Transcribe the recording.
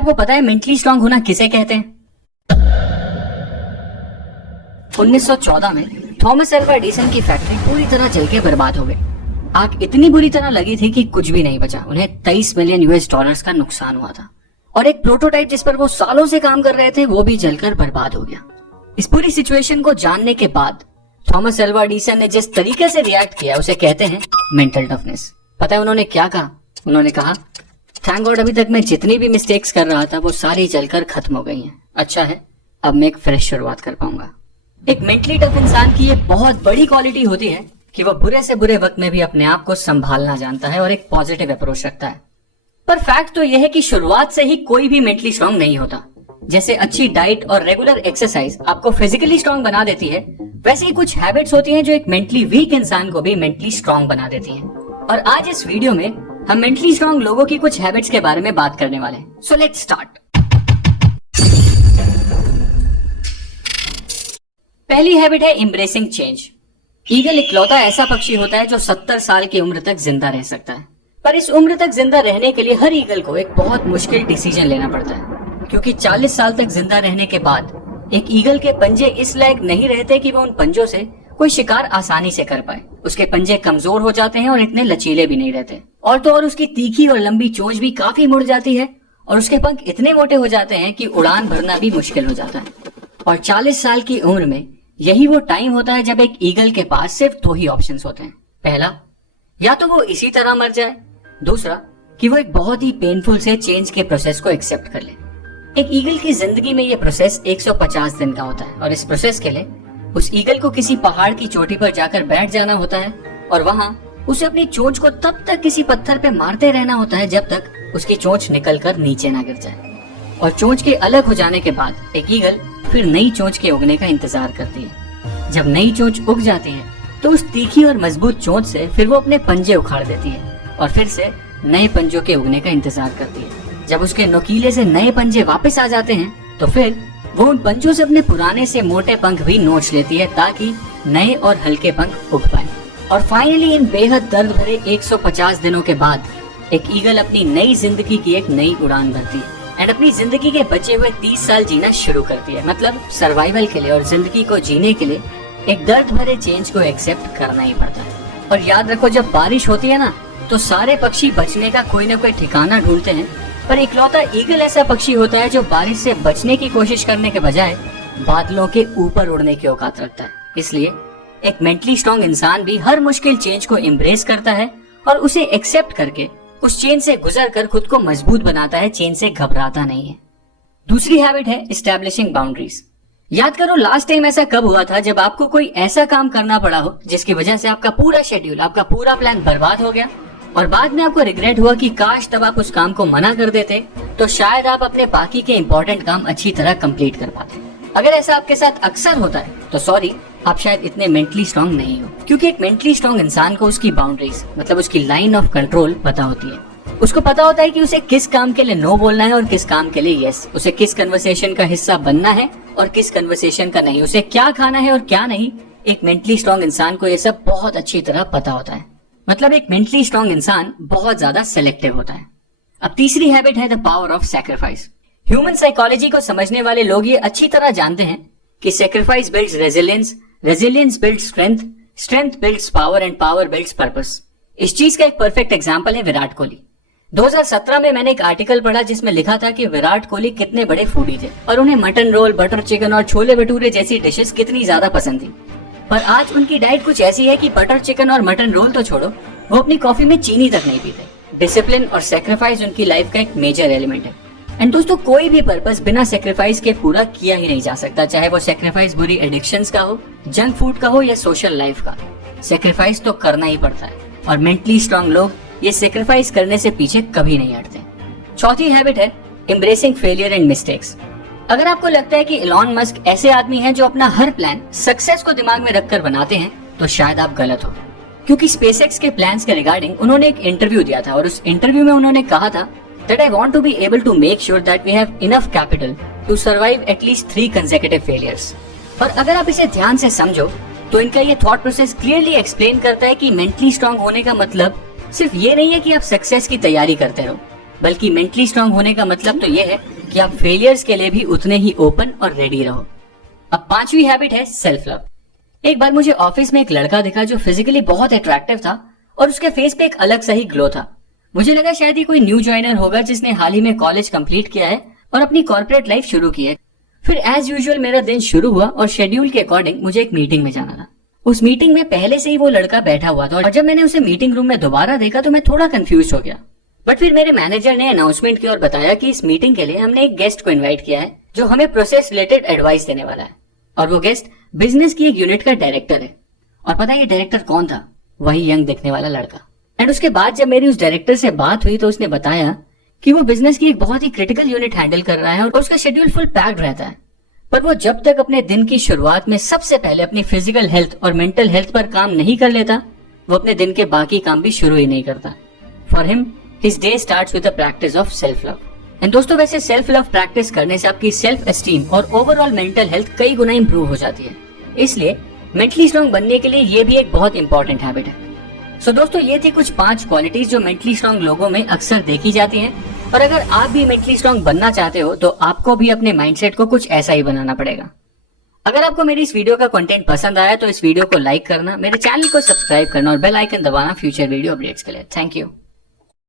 आपको पता है मेंटली स्ट्रांग होना किसे कहते हैं? 1914 में थॉमस अल्वा एडिसन की फैक्ट्री पूरी तरह जल के बर्बाद हो गई। आग इतनी बुरी तरह लगी थी कि कुछ भी नहीं बचा। उन्हें 23 मिलियन यूएस डॉलर्स का नुकसान हुआ था और एक प्रोटोटाइप जिस पर वो सालों से काम कर रहे थे वो भी जलकर बर्बाद हो गया। इस पूरी सिचुएशन को जानने के बाद थॉमस अल्वा एडिसन ने जिस तरीके से रिएक्ट किया उसे कहते हैं मेंटल टफनेस। पता है उन्होंने क्या कहा? उन्होंने कहा, थैंक गॉड अभी तक मैं जितनी भी मिस्टेक्स कर रहा था वो सारी जलकर खत्म हो गई हैं। अच्छा है, अब मैं एक फ्रेश शुरुआत कर पाऊंगा। एक मेंटली टफ इंसान की ये बहुत बड़ी क्वालिटी होती है कि वो बुरे से बुरे वक्त में भी अपने आप को संभालना जानता है और एक पॉजिटिव अप्रोच रखता है। पर फैक्ट तो यह है कि शुरुआत से ही कोई भी मेंटली स्ट्रांग नहीं होता। जैसे अच्छी डाइट और रेगुलर एक्सरसाइज आपको फिजिकली स्ट्रांग बना देती है, वैसे ही कुछ हैबिट्स होती हैं जो एक मेंटली वीक इंसान को भी मेंटली स्ट्रांग बना देती हैं। और आज इस वीडियो में हम मेंटली स्ट्रांग लोगों की कुछ हैबिट्स के बारे में बात करने वाले हैं। So let's start. पहली हैबिट है एम्ब्रेसिंग चेंज। ईगल इकलौता ऐसा पक्षी होता है जो 70 साल की उम्र तक जिंदा रह सकता है। पर इस उम्र तक जिंदा रहने के लिए हर ईगल को एक बहुत मुश्किल डिसीजन लेना पड़ता है, क्योंकि 40 साल तक जिंदा रहने के बाद एक ईगल के पंजे इस लायक नहीं रहते कि वो उन पंजों से कोई शिकार आसानी से कर पाए। उसके पंजे कमजोर हो जाते हैं और इतने लचीले भी नहीं रहते। और तो और उसकी तीखी और लंबी चोंच भी काफी मुड़ जाती है और उसके पंख इतने मोटे हो जाते हैं कि उड़ान भरना भी मुश्किल हो जाता है। और 40 साल की उम्र में यही वो टाइम होता है जब एक ईगल के पास सिर्फ 2 ही ऑप्शंस होते हैं। पहला, या तो वो इसी तरह मर जाए, दूसरा कि वो एक बहुत ही पेनफुल से चेंज के प्रोसेस को एक्सेप्ट कर ले। एक ईगल की जिंदगी में ये प्रोसेस 150 दिन का होता है और इस प्रोसेस के लिए उस ईगल को किसी पहाड़ की चोटी पर जाकर बैठ जाना होता है और वहाँ उसे अपनी चोंच को तब तक किसी पत्थर पे मारते रहना होता है जब तक उसकी चोंच निकलकर नीचे ना गिर जाए। और चोंच के अलग हो जाने के बाद एक ईगल फिर नई चोंच के उगने का इंतजार करती है। जब नई चोंच उग जाती है तो उस तीखी और मजबूत चोंच से फिर वो अपने पंजे उखाड़ देती है और फिर से नए पंजों के उगने का इंतजार करती है। जब उसके नुकीले से नए पंजे वापस आ जाते हैं तो फिर वो उन पंजों से अपने पुराने से मोटे पंख भी नोच लेती है ताकि नए और हल्के पंख उग पाए। और फाइनली इन बेहद दर्द भरे 150 दिनों के बाद एक ईगल अपनी नई जिंदगी की एक नई उड़ान भरती है एंड अपनी जिंदगी के बचे हुए 30 साल जीना शुरू करती है। मतलब सर्वाइवल के लिए और जिंदगी को जीने के लिए एक दर्द भरे चेंज को एक्सेप्ट करना ही पड़ता है। और याद रखो, जब बारिश होती है ना तो सारे पक्षी बचने का कोई ना कोई ठिकाना ढूंढते हैं, पर इकलौता ईगल ऐसा पक्षी होता है जो बारिश से बचने की कोशिश करने के बजाय बादलों के ऊपर उड़ने की औकात रखता है। इसलिए एक मेंटली स्ट्रांग इंसान भी हर मुश्किल चेंज को एम्ब्रेस करता है और उसे एक्सेप्ट करके उस चेन से गुजर कर खुद को मजबूत बनाता है, चेन से घबराता नहीं है। दूसरी हैबिट है एस्टैब्लिशिंग बाउंड्रीज। याद करो लास्ट टाइम ऐसा कब हुआ था जब आपको कोई ऐसा काम करना पड़ा हो जिसकी वजह से आपका पूरा शेड्यूल, आपका पूरा प्लान बर्बाद हो गया और बाद में आपको रिग्रेट हुआ कि काश तब आप उस काम को मना कर देते तो शायद आप अपने बाकी के इम्पोर्टेंट काम अच्छी तरह कंप्लीट कर पाते। अगर ऐसा आपके साथ अक्सर होता है तो सॉरी, आप शायद इतने मेंटली स्ट्रांग नहीं हो, क्योंकि एक मेंटली स्ट्रांग इंसान को उसकी बाउंड्रीज मतलब उसकी लाइन ऑफ कंट्रोल पता होती है। उसको पता होता है कि उसे किस काम के लिए नो बोलना है और किस काम के लिए यस, उसे किस कन्वर्सेशन का हिस्सा बनना है और किस कन्वर्सेशन का नहीं, उसे क्या खाना है और क्या नहीं। एक मेंटली स्ट्रांग इंसान को ये सब बहुत अच्छी तरह पता होता है। मतलब एक मेंटली स्ट्रांग इंसान बहुत ज्यादा सेलेक्टिव होता है। अब तीसरी हैबिट है the power of sacrifice. Human psychology को समझने वाले लोग ये अच्छी तरह जानते हैं कि sacrifice builds resilience, resilience builds strength, strength builds power and power builds purpose. इस चीज का एक परफेक्ट एग्जांपल है विराट कोहली। 2017 में मैंने एक आर्टिकल पढ़ा जिसमें लिखा था कि विराट कोहली कितने बड़े फूडी थे और उन्हें मटन रोल, बटर चिकन और छोले भटूरे जैसी डिशेस कितनी ज्यादा पसंद थी। पर आज उनकी डाइट कुछ ऐसी है कि बटर चिकन और मटन रोल तो छोड़ो, वो अपनी कॉफी में चीनी तक नहीं पीते। डिसिप्लिन और सैक्रिफाइस उनकी लाइफ का एक मेजर एलिमेंट है। एंड दोस्तों, कोई भी पर्पस बिना सैक्रिफाइस के पूरा किया ही नहीं जा सकता, चाहे वो सैक्रिफाइस बुरी एडिक्शंस का हो, जंक फूड का हो या सोशल लाइफ का। सैक्रिफाइस तो करना ही पड़ता है और मेंटली स्ट्रांग लोग ये सैक्रिफाइस करने से पीछे कभी नहीं हटते। चौथी हैबिट है एम्ब्रेसिंग फेलियर एंड मिस्टेक्स। अगर आपको लगता है कि इलॉन मस्क ऐसे आदमी हैं जो अपना हर प्लान सक्सेस को दिमाग में रखकर बनाते हैं, तो शायद आप गलत हो, क्योंकि स्पेसएक्स के प्लान्स के रिगार्डिंग उन्होंने एक इंटरव्यू दिया था और उस इंटरव्यू में उन्होंने कहा था that I want to be able to make sure that we have enough capital to survive at least 3 consecutive failures। पर अगर आप इसे ध्यान से समझो तो इनका ये थॉट प्रोसेस क्लियरली एक्सप्लेन करता है कि मेंटली स्ट्रांग होने का मतलब सिर्फ ये नहीं है कि आप सक्सेस की तैयारी करते रहो, बल्कि मेंटली स्ट्रांग होने का मतलब तो यह है कि आप फेलियर्स के लिए भी उतने ही ओपन और रेडी रहो। अब पांचवी हैबिट है सेल्फ लव। एक बार मुझे ऑफिस में एक लड़का दिखा जो फिजिकली बहुत अट्रैक्टिव था और उसके फेस पे एक अलग सा ही ग्लो था। मुझे लगा शायद ही कोई न्यू ज्वाइनर होगा जिसने हाल ही में कॉलेज कंप्लीट किया है और अपनी कॉर्पोरेट लाइफ शुरू की है। फिर एज यूजुअल मेरा दिन शुरू हुआ और शेड्यूल के अकॉर्डिंग मुझे एक मीटिंग में जाना था। उस मीटिंग में पहले से ही वो लड़का बैठा हुआ था और जब मैंने उसे मीटिंग रूम में दोबारा देखा तो मैं थोड़ा कंफ्यूज हो गया। बट फिर मेरे मैनेजर ने अनाउंसमेंट की और बताया कि इस मीटिंग के लिए हमने एक गेस्ट को इन्वाइट किया है जो हमें प्रोसेस रिलेटेड एडवाइस देने वाला है, और वो गेस्ट बिजनेस की एक यूनिट का डायरेक्टर है। और पता है ये डायरेक्टर कौन था? वही यंग दिखने वाला लड़का। एंड उसके बाद जब मेरी उस डायरेक्टर से बात हुई तो उसने बताया कि वो बिजनेस की एक बहुत ही क्रिटिकल यूनिट हैंडल कर रहा है और उसका शेड्यूल फुल पैक्ड रहता है, पर वो जब तक अपने दिन की शुरुआत में सबसे पहले अपनी फिजिकल हेल्थ और मेंटल हेल्थ पर काम नहीं कर लेता, वो अपने दिन के बाकी काम भी शुरू ही नहीं करता। For him his day starts with the practice of self love. And दोस्तों, वैसे सेल्फ लव प्रैक्टिस करने से आपकी सेल्फ एस्टीम और ओवरऑल मेंटल हेल्थ कई गुना इंप्रूव हो जाती है। इसलिए मेंटली स्ट्रांग बनने के लिए ये भी एक बहुत इंपॉर्टेंट हैबिट है। सो दोस्तों, ये थी कुछ 5 क्वालिटीज जो मेंटली स्ट्रांग लोगों में अक्सर देखी जाती हैं। और अगर आप भी मेंटली स्ट्रांग बनना चाहते हो तो आपको भी अपने माइंडसेट को कुछ ऐसा ही बनाना पड़ेगा। अगर आपको मेरी इस वीडियो का कंटेंट पसंद आया तो इस वीडियो को लाइक करना, मेरे चैनल को सब्सक्राइब करना और बेल आइकन दबाना फ्यूचर वीडियो अपडेट्स के लिए। Thank you.